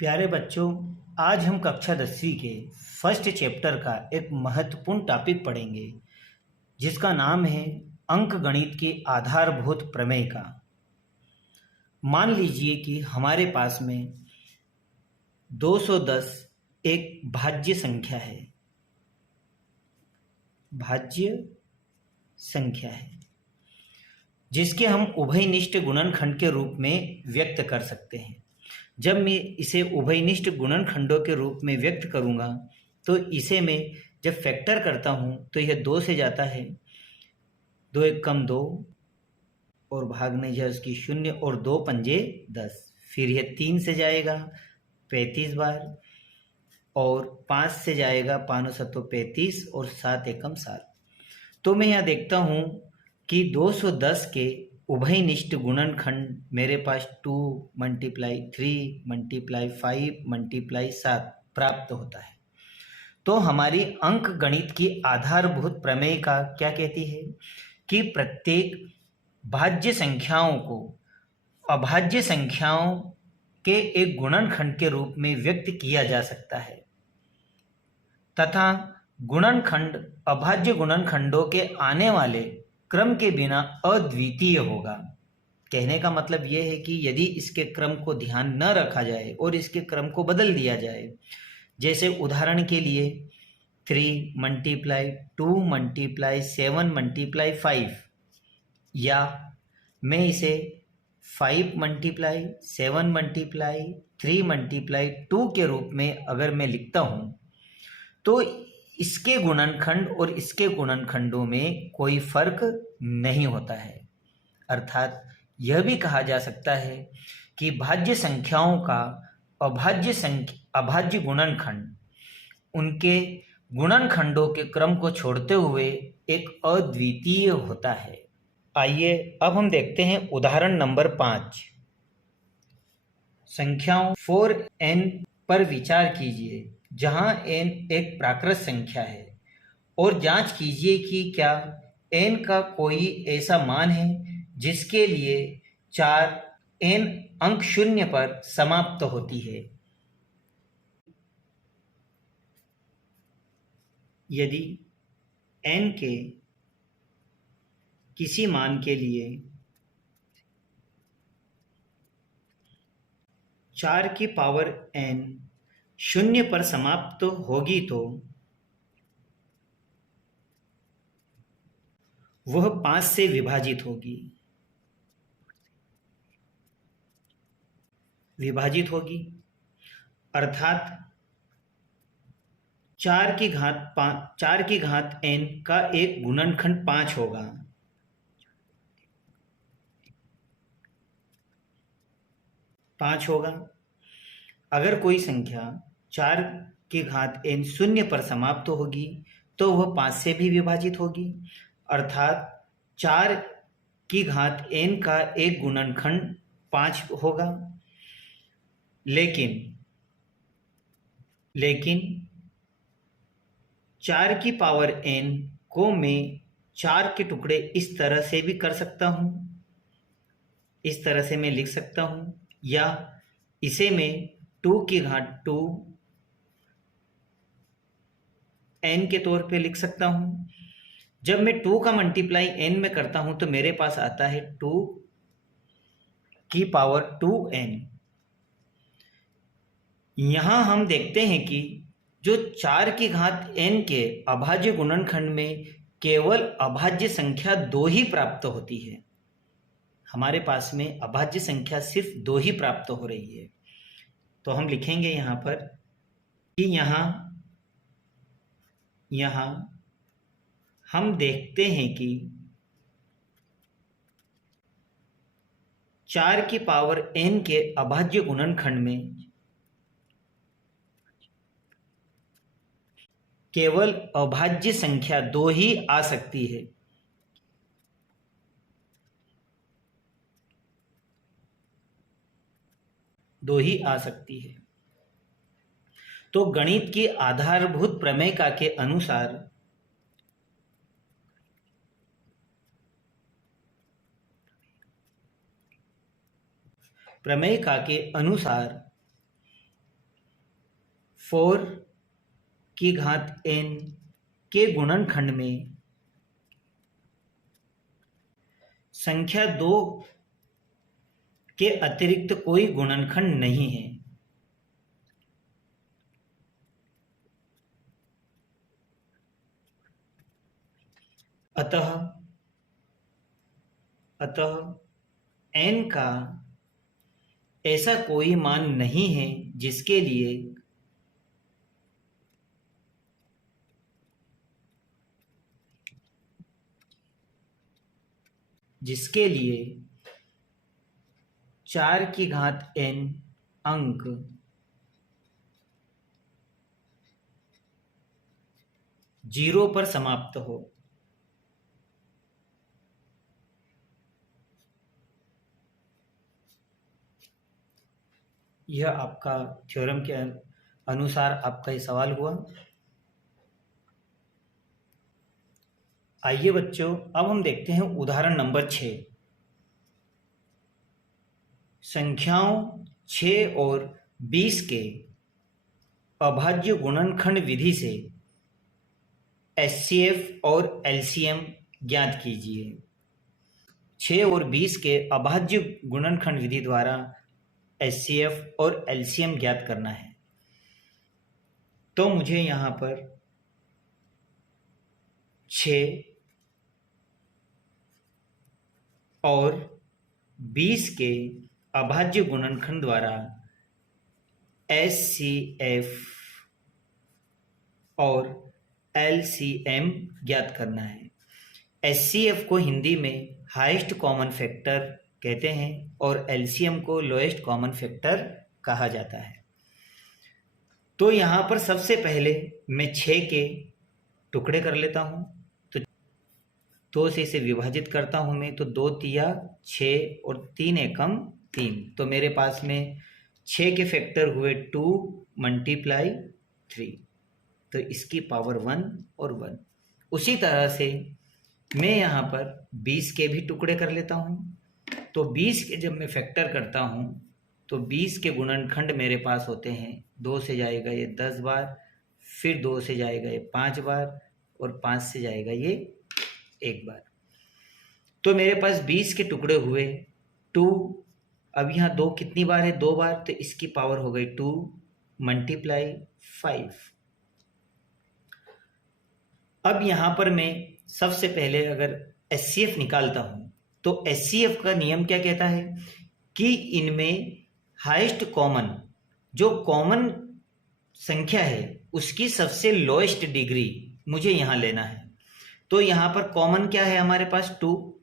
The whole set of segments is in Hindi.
प्यारे बच्चों, आज हम कक्षा 10वीं के फर्स्ट चैप्टर का एक महत्वपूर्ण टॉपिक पढ़ेंगे जिसका नाम है अंकगणित के आधारभूत प्रमेय का। मान लीजिए कि हमारे पास में 210 एक भाज्य संख्या है। भाज्य संख्या है जिसके हम उभयनिष्ठ गुणनखंड के रूप में व्यक्त कर सकते हैं। जब मैं इसे उभयनिष्ठ गुणनखंडों के रूप में व्यक्त करूंगा तो इसे मैं जब फैक्टर करता हूं तो यह 2 से जाता है, 2 एक कम 2 और भागने जा उसकी 0 और 2 पंजे 10। फिर यह 3 से जाएगा 35 बार और 5 से जाएगा 5 सत्तो 35 और 7 एकम 7। तो मैं यहाँ देखता हूँ कि 210 के उभयनिष्ठ गुणनखंड मेरे पास 2 × 3 × 5 × 7 प्राप्त होता है। तो हमारी अंकगणित की आधारभूत प्रमेय का क्या कहती है कि प्रत्येक भाज्य संख्याओं को अभाज्य संख्याओं के एक गुणनखंड के रूप में व्यक्त किया जा सकता है तथा गुणनखंड अभाज्य गुणनखंडों के आने वाले क्रम के बिना अद्वितीय होगा। कहने का मतलब यह है कि यदि इसके क्रम को ध्यान न रखा जाए और इसके क्रम को बदल दिया जाए, जैसे उदाहरण के लिए 3 × 2 × 7 × 5 या मैं इसे 5 × 7 × 3 × 2 के रूप में अगर मैं लिखता हूँ तो इसके गुणनखंड और इसके गुणनखंडों में कोई फर्क नहीं होता है। अर्थात यह भी कहा जा सकता है कि भाज्य संख्याओं का अभाज्य गुणनखंड उनके गुणनखंडों के क्रम को छोड़ते हुए एक अद्वितीय होता है। आइए अब हम देखते हैं उदाहरण नंबर 5। संख्याओं 4n पर विचार कीजिए जहां n एक प्राकृत संख्या है और जांच कीजिए कि क्या n का कोई ऐसा मान है जिसके लिए 4n अंक 0 पर समाप्त होती है। यदि n के किसी मान के लिए 4 की पावर n 0 पर समाप्त होगी तो वह 5 से विभाजित होगी। अर्थात 4 की घात n का एक गुणनखंड 5 होगा। अगर कोई संख्या 4 की घात n 0 पर समाप्त होगी तो वह 5 से भी विभाजित होगी। अर्थात 4 की घात n का एक गुणनखंड 5 होगा। लेकिन 4 की पावर n को मैं 4 के टुकड़े इस तरह से भी कर सकता हूं, इस तरह से मैं लिख सकता हूं, या इसे मैं 2 की घात 2 n के तौर पे लिख सकता हूं। जब मैं 2 का मल्टीप्लाई n में करता हूं तो मेरे पास आता है 2 की पावर 2n। यहां हम देखते हैं कि जो 4 की घात n के अभाज्य गुणनखंड में केवल अभाज्य संख्या 2 ही प्राप्त होती है। हमारे पास में अभाज्य संख्या सिर्फ 2 ही प्राप्त हो रही है। तो हम लिखेंगे यहां पर कि यहां हम देखते हैं कि 4 की पावर n के अभाज्य गुणनखंड में केवल अभाज्य संख्या 2 ही आ सकती है। तो गणित की आधारभूत प्रमेय के अनुसार 4 की घात n के गुणनखंड में संख्या 2 के अतिरिक्त कोई गुणनखंड नहीं है। अतः n का ऐसा कोई मान नहीं है जिसके लिए जिसके लिए 4 की घात n अंक जीरो पर समाप्त हो। यह आपका थ्योरम के अनुसार आपका ये सवाल हुआ। आइए बच्चों, अब हम देखते हैं उदाहरण नंबर 6। संख्याओं 6 और 20 के अभाज्य गुणनखंड विधि से एचसीएफ और एलसीएम ज्ञात कीजिए। 6 और 20 के अभाज्य गुणनखंड विधि द्वारा एचसीएफ और एलसीएम ज्ञात करना है। तो मुझे यहाँ पर 6 और 20 के अभाज्य गुणनखंड द्वारा एचसीएफ और एलसीएम ज्ञात करना है। एचसीएफ को हिंदी में हाईएस्ट कॉमन फैक्टर कहते हैं और एलसीएम को लोएस्ट कॉमन फैक्टर कहा जाता है। तो यहाँ पर सबसे पहले मैं 6 के टुकड़े कर लेता हूँ। तो 2 से इसे विभाजित करता हूँ मैं, तो 2 तिया 6 और 3 एकम 3। तो मेरे पास में 6 के फैक्टर हुए 2 मल्टीप्लाई 3, तो इसकी पावर 1 और 1। उसी तरह से मैं यहाँ पर 20 के भी टुकड़े कर लेता हूँ। तो 20 के जब मैं फैक्टर करता हूँ तो 20 के गुणनखंड मेरे पास होते हैं, 2 से जाएगा ये 10 बार, फिर 2 से जाएगा ये 5 बार और 5 से जाएगा ये 1 बार। तो मेरे पास 20 के टुकड़े हुए 2। अब यहाँ 2 कितनी बार है? 2 बार, तो इसकी पावर हो गई 2 मल्टीप्लाई 5। अब यहाँ पर मैं सबसे पहले अगर एचसीएफ निकालता हूँ तो एचसीएफ का नियम क्या कहता है कि इनमें हाईएस्ट कॉमन, जो कॉमन संख्या है उसकी सबसे लोएस्ट डिग्री मुझे यहाँ लेना है। तो यहाँ पर कॉमन क्या है हमारे पास? 2,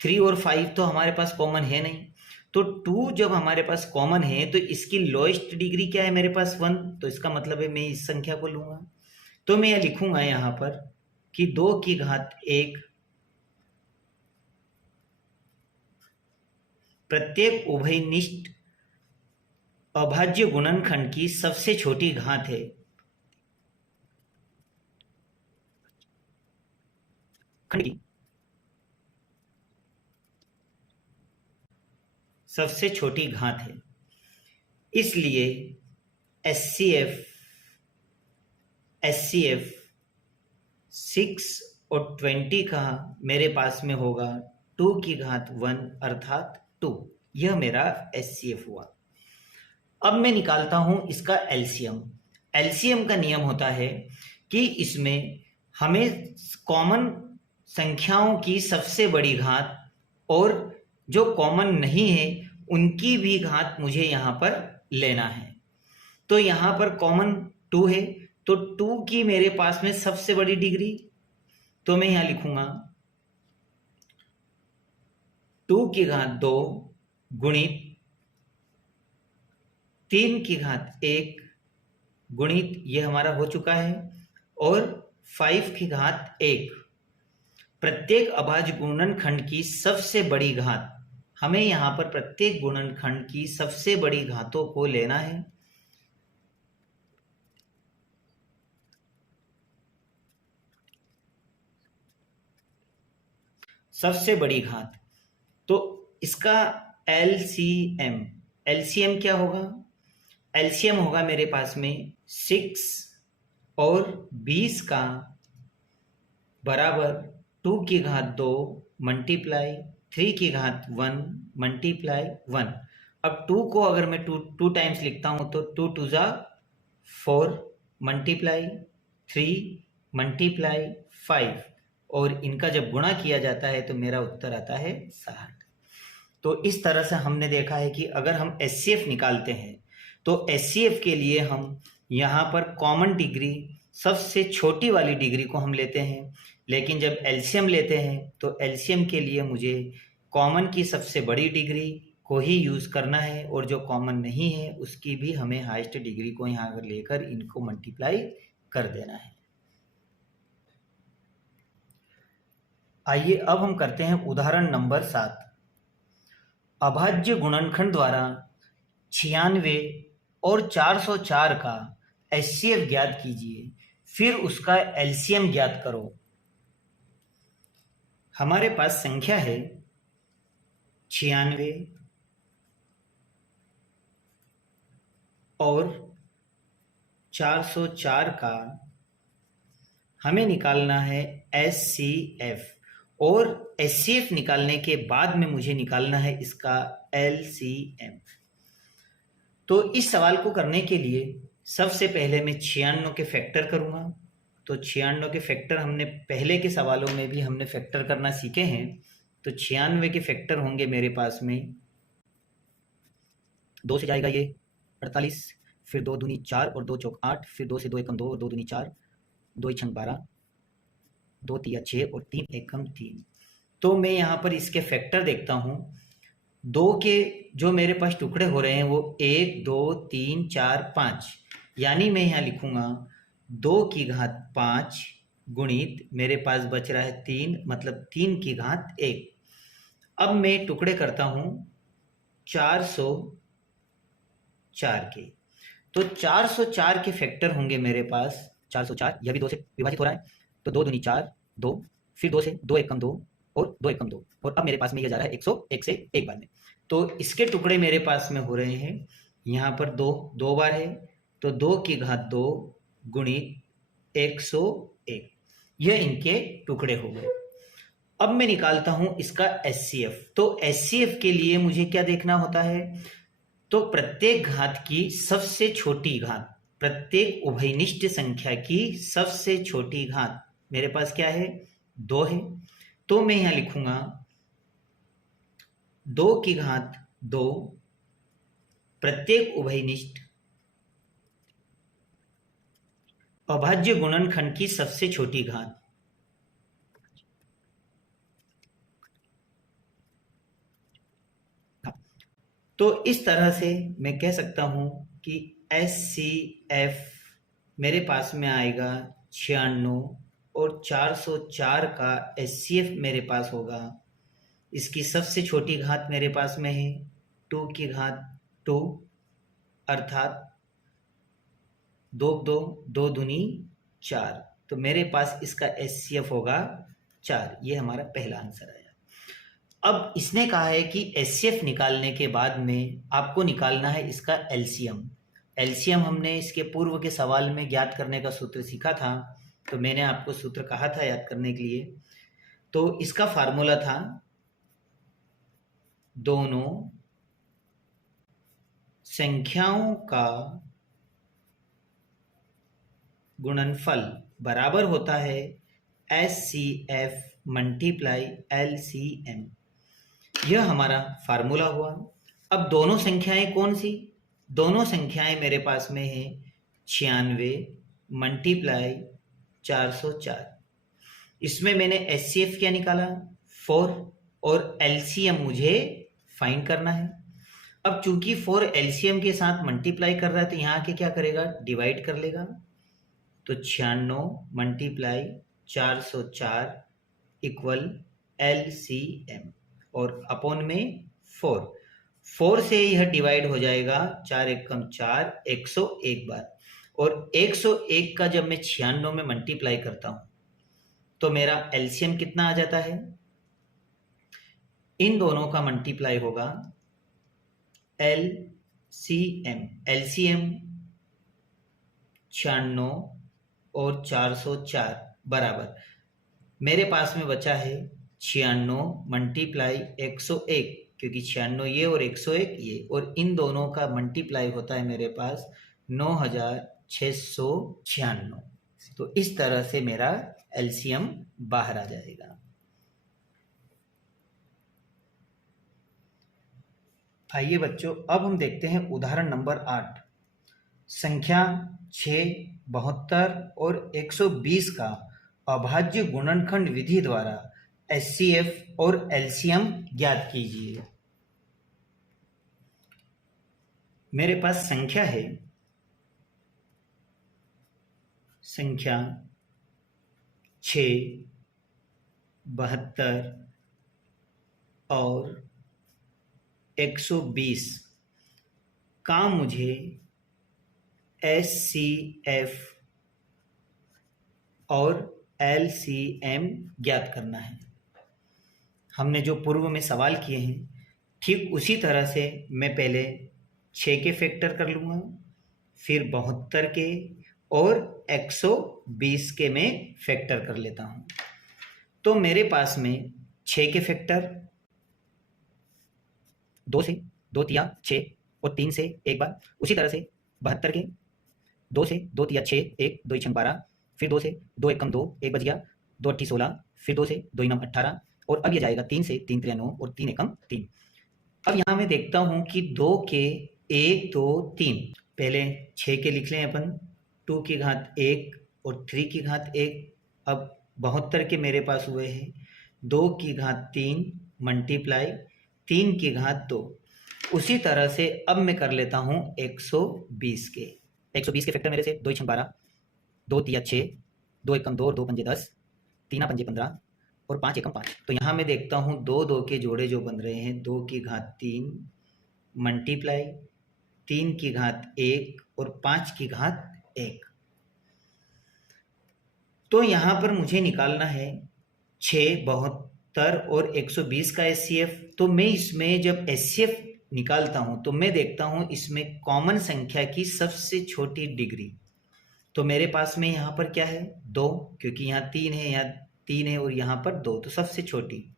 3 और 5 तो हमारे पास कॉमन है नहीं। तो 2 जब हमारे पास कॉमन है तो इसकी लोएस्ट डिग्री क्या है मेरे पास? 1। तो इसका मतलब है मैं इस संख्या को लूंगा। तो मैं यह लिखूंगा यहाँ पर कि 2 की घात 1 प्रत्येक उभयनिष्ठ अभाज्य गुणनखंड की सबसे छोटी घात है। खंड की सबसे छोटी घात है। इसलिए एचसीएफ 6 और 20 का मेरे पास में होगा 2 की घात 1 अर्थात 2। यह मेरा एचसीएफ हुआ। अब मैं निकालता हूं इसका एलसीएम। एलसीएम का नियम होता है कि इसमें हमें कॉमन संख्याओं की सबसे बड़ी घात और जो कॉमन नहीं है उनकी भी घात मुझे यहाँ पर लेना है। तो यहाँ पर कॉमन 2 है, तो 2 की मेरे पास में सबसे बड़ी डिग्री, तो मैं यहाँ लिखूंगा 2 की घात 2 गुणित 3 की घात 1 गुणित, ये हमारा हो चुका है, और 5 की घात 1 प्रत्येक अभाज्य गुणनखंड की सबसे बड़ी घात। हमें यहाँ पर प्रत्येक गुणनखंड की सबसे बड़ी घातों को लेना है। सबसे बड़ी घात, तो इसका एलसीएम क्या होगा? एलसीएम होगा मेरे पास में 6 और 20 का बराबर 2 की घात 2 मल्टीप्लाई 3 की घात 1 मल्टीप्लाई 1। अब 2 को अगर मैं टू टाइम्स लिखता हूं तो 2 टू ज़ा 4 मल्टीप्लाई 3 मल्टीप्लाई 5 और इनका जब गुणा किया जाता है तो मेरा उत्तर आता है 60। तो इस तरह से हमने देखा है कि अगर हम एचसीएफ निकालते हैं तो एचसीएफ के लिए हम यहाँ पर कॉमन डिग्री सबसे छोटी वाली डिग्री को हम लेते हैं, लेकिन जब एलसीएम लेते हैं तो एलसीएम के लिए मुझे कॉमन की सबसे बड़ी डिग्री को ही यूज़ करना है और जो कॉमन नहीं है उसकी भी हमें हाईएस्ट डिग्री को यहाँ पर लेकर इनको मल्टीप्लाई कर देना है। आइए अब हम करते हैं उदाहरण नंबर 7। अभाज्य गुणनखंड द्वारा 96 और 404 का एचसीएफ ज्ञात कीजिए, फिर उसका एलसीएम ज्ञात करो। हमारे पास संख्या है 96 और 404 का हमें निकालना है एचसीएफ और एचसीएफ निकालने के बाद में मुझे निकालना है इसका एलसीएम। तो इस सवाल को करने के लिए सबसे पहले मैं 96 के फैक्टर करूंगा। तो 96 के फैक्टर हमने पहले के सवालों में भी हमने फैक्टर करना सीखे हैं। तो 96 के फैक्टर होंगे मेरे पास में 2 से जाएगा ये 48, फिर 2 दूनी 4 और 2 चौक 8, फिर 2 से 2 एकम 2 और 2 दूनी 4, 2 छंग 12, 2 तिया 6 और 3 एकम 3। तो मैं यहाँ पर इसके फैक्टर देखता हूँ। 2 के जो मेरे पास टुकड़े हो रहे हैं वो 1 2 3 4 5, यानी मैं यहाँ लिखूंगा 2 की घात 5 गुणित मेरे पास बच रहा है 3, मतलब 3 की घात 1। अब मैं टुकड़े करता हूँ 404 के। तो 404 के फैक्टर होंगे मेरे पास 404, यह भी 2 से विभाजित हो रहा है, तो 2 दूनी 4, 2, फिर 2 से 2 एकम 2 और 2 एकम 2, और अब मेरे पास में यह जा रहा है 101 से एक बार में। तो इसके टुकड़े मेरे पास में हो रहे हैं यहाँ पर 2 बार है, तो 2 की घात 2 गुणित 101, यह इनके टुकड़े हो गए। अब मैं निकालता हूं इसका एचसीएफ। तो एचसीएफ के लिए मुझे क्या देखना होता है, तो प्रत्येक घात की सबसे छोटी घात, प्रत्येक उभयनिष्ठ संख्या की सबसे छोटी घात मेरे पास क्या है, 2 है। तो मैं यहां लिखूंगा 2 की घात 2 प्रत्येक उभयनिष्ठ अभाज्य गुणनखंड की सबसे छोटी घात। तो इस तरह से मैं कह सकता हूं कि एचसीएफ मेरे पास में आएगा 96 और 404 का एचसीएफ मेरे पास होगा। इसकी सबसे छोटी घात मेरे पास में है 2 की घात 2, अर्थात 2 2 2 दूनी 4, तो मेरे पास इसका एचसीएफ होगा 4। ये हमारा पहला आंसर आया। अब इसने कहा है कि एचसीएफ निकालने के बाद में आपको निकालना है इसका एलसीएम। एलसीएम हमने इसके पूर्व के सवाल में ज्ञात करने का सूत्र सीखा था, तो मैंने आपको सूत्र कहा था याद करने के लिए। तो इसका फार्मूला था दोनों संख्याओं का गुणनफल बराबर होता है एचसीएफ मल्टीप्लाई एलसीएम। यह हमारा फार्मूला हुआ। अब दोनों संख्याएं कौन सी, दोनों संख्याएं मेरे पास में है 96 मल्टीप्लाई 404। इसमें मैंने एचसीएफ क्या निकाला 4 और एलसीएम मुझे फाइंड करना है। अब चूंकि 4 एलसीएम के साथ मल्टीप्लाई कर रहा है तो यहाँ के क्या करेगा, डिवाइड कर लेगा। तो 96 मल्टीप्लाई 404 इक्वल एलसीएम और अपॉन में 4 से यह डिवाइड हो जाएगा 4 एकम 4, 101 बार। और 101 का जब मैं 96 में मल्टीप्लाई करता हूं तो मेरा एलसीएम कितना आ जाता है, इन दोनों का मल्टीप्लाई होगा LCM, LCM 96 और 404 बराबर मेरे पास में बचा है 96 मल्टीप्लाई 101, क्योंकि 96 ये और 101 ये, और इन दोनों का मल्टीप्लाई होता है मेरे पास 9696। तो इस तरह से मेरा एलसीएम बाहर आ जाएगा। आइए बच्चों, अब हम देखते हैं उदाहरण नंबर 8। संख्या 6, 72 और 120 का अभाज्य गुणनखंड विधि द्वारा एचसीएफ और एलसीएम ज्ञात कीजिए। मेरे पास संख्या है, संख्या 6, 72 और 120 का मुझे एचसीएफ और एलसीएम ज्ञात करना है। हमने जो पूर्व में सवाल किए हैं ठीक उसी तरह से मैं पहले 6 के फैक्टर कर लूँगा, फिर 72 के और 120 के मैं फैक्टर कर लेता हूँ। तो मेरे पास में 6 के फैक्टर 2 से 2 तिया 6 और 3 से एक बार, उसी तरह से 72 के 2 से 2 तिया 6, 1 2 6 12, फिर 2 से 2 एकम 2, 1 बच गया, 2 अट्ठी 16, फिर 2 से 2 इनम 18, और अब ये जाएगा 3 से 3 3 9 और 3 एकम 3। अब यहाँ मैं देखता हूँ कि 2 के 1 2 3, पहले 6 के लिख लें अपन, 2 की घात 1 और 3 की घात 1। अब 72 के मेरे पास हुए हैं 2 की घात 3 मल्टीप्लाई 3 की घात 2। उसी तरह से अब मैं कर लेता हूँ 120 के। 120 के फैक्टर मेरे से 2 6 12, 2 तिया 6, 2 एकम 2 और 2 पंजे 10, 3 पंजे 15 और 5 एकम 5। तो यहाँ मैं देखता हूँ 2 2 के जोड़े जो बन रहे हैं, 2 की घात 3 मल्टीप्लाई 3 की घात 1 और 5 की घात 1। तो यहाँ पर मुझे निकालना है 6, 72 और 120 का एचसीएफ। तो मैं इसमें जब एचसीएफ निकालता हूँ तो मैं देखता हूँ इसमें कॉमन संख्या की सबसे छोटी डिग्री। तो मेरे पास में यहाँ पर क्या है 2, क्योंकि यहाँ 3 है, यहाँ 3 है और यहाँ पर 2, तो सबसे छोटी।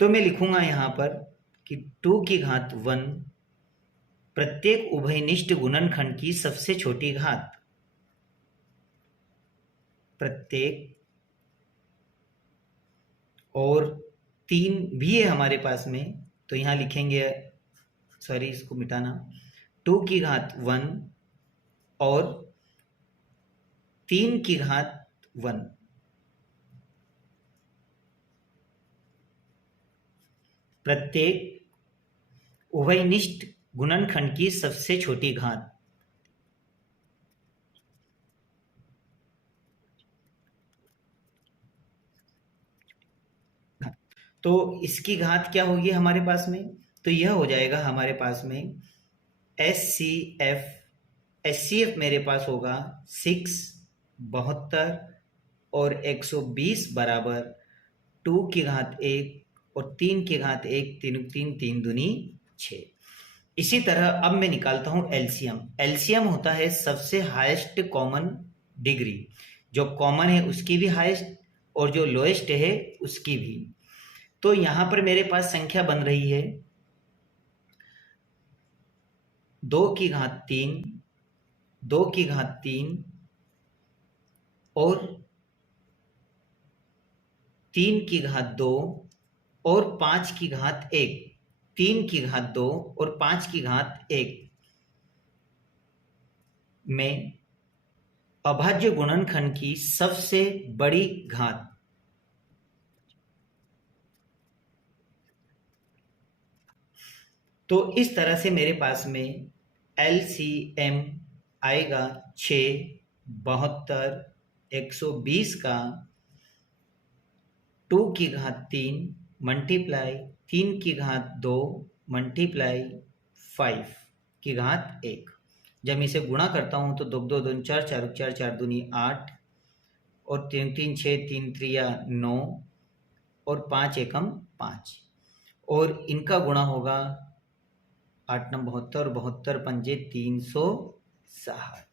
तो मैं लिखूंगा यहाँ पर कि 2 की घात 1 प्रत्येक उभयनिष्ठ गुणनखंड की सबसे छोटी घात, प्रत्येक, और 3 भी है हमारे पास में, तो यहाँ लिखेंगे, सॉरी इसको मिटाना, 2 की घात 1 और 3 की घात 1 प्रत्येक उभयनिष्ठ गुणनखंड की सबसे छोटी घात। तो इसकी घात क्या होगी हमारे पास में, तो यह हो जाएगा हमारे पास में एचसीएफ। एचसीएफ मेरे पास होगा 6, 72 और 120 बराबर 2 की घात 1 और 3 की घात 1, 3 दूनी 6। इसी तरह अब मैं निकालता हूं एलसीएम। एलसीएम होता है सबसे हाईएस्ट कॉमन डिग्री, जो कॉमन है उसकी भी हाईएस्ट और जो लोएस्ट है उसकी भी। तो यहां पर मेरे पास संख्या बन रही है 2 की घात 3, 2 की घात 3 और 3 की घात 2 और 5 की घात 1, 3 की घात 2 और 5 की घात 1 में अभाज्य गुणनखंड की सबसे बड़ी घात। तो इस तरह से मेरे पास में एलसीएम आएगा 6, 72, 120 का 2 की घात 3 मल्टीप्लाई 3 की घात 2 मल्टीप्लाई 5 की घात 1। जब मैं इसे गुणा करता हूँ तो 2 2 2 4 4 4 4 दूनी 8 और 3 3 6 3 3 9 और 5 एकम 5, और इनका गुणा होगा 8 9 72, 72 पंजे 360।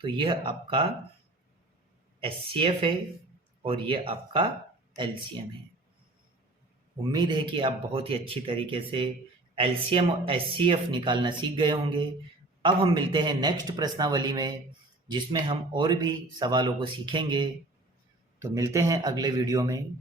तो यह आपका HCF है और ये आपका LCM है। उम्मीद है कि आप बहुत ही अच्छी तरीके से LCM और HCF निकालना सीख गए होंगे। अब हम मिलते हैं नेक्स्ट प्रश्नावली में, जिसमें हम और भी सवालों को सीखेंगे। तो मिलते हैं अगले वीडियो में।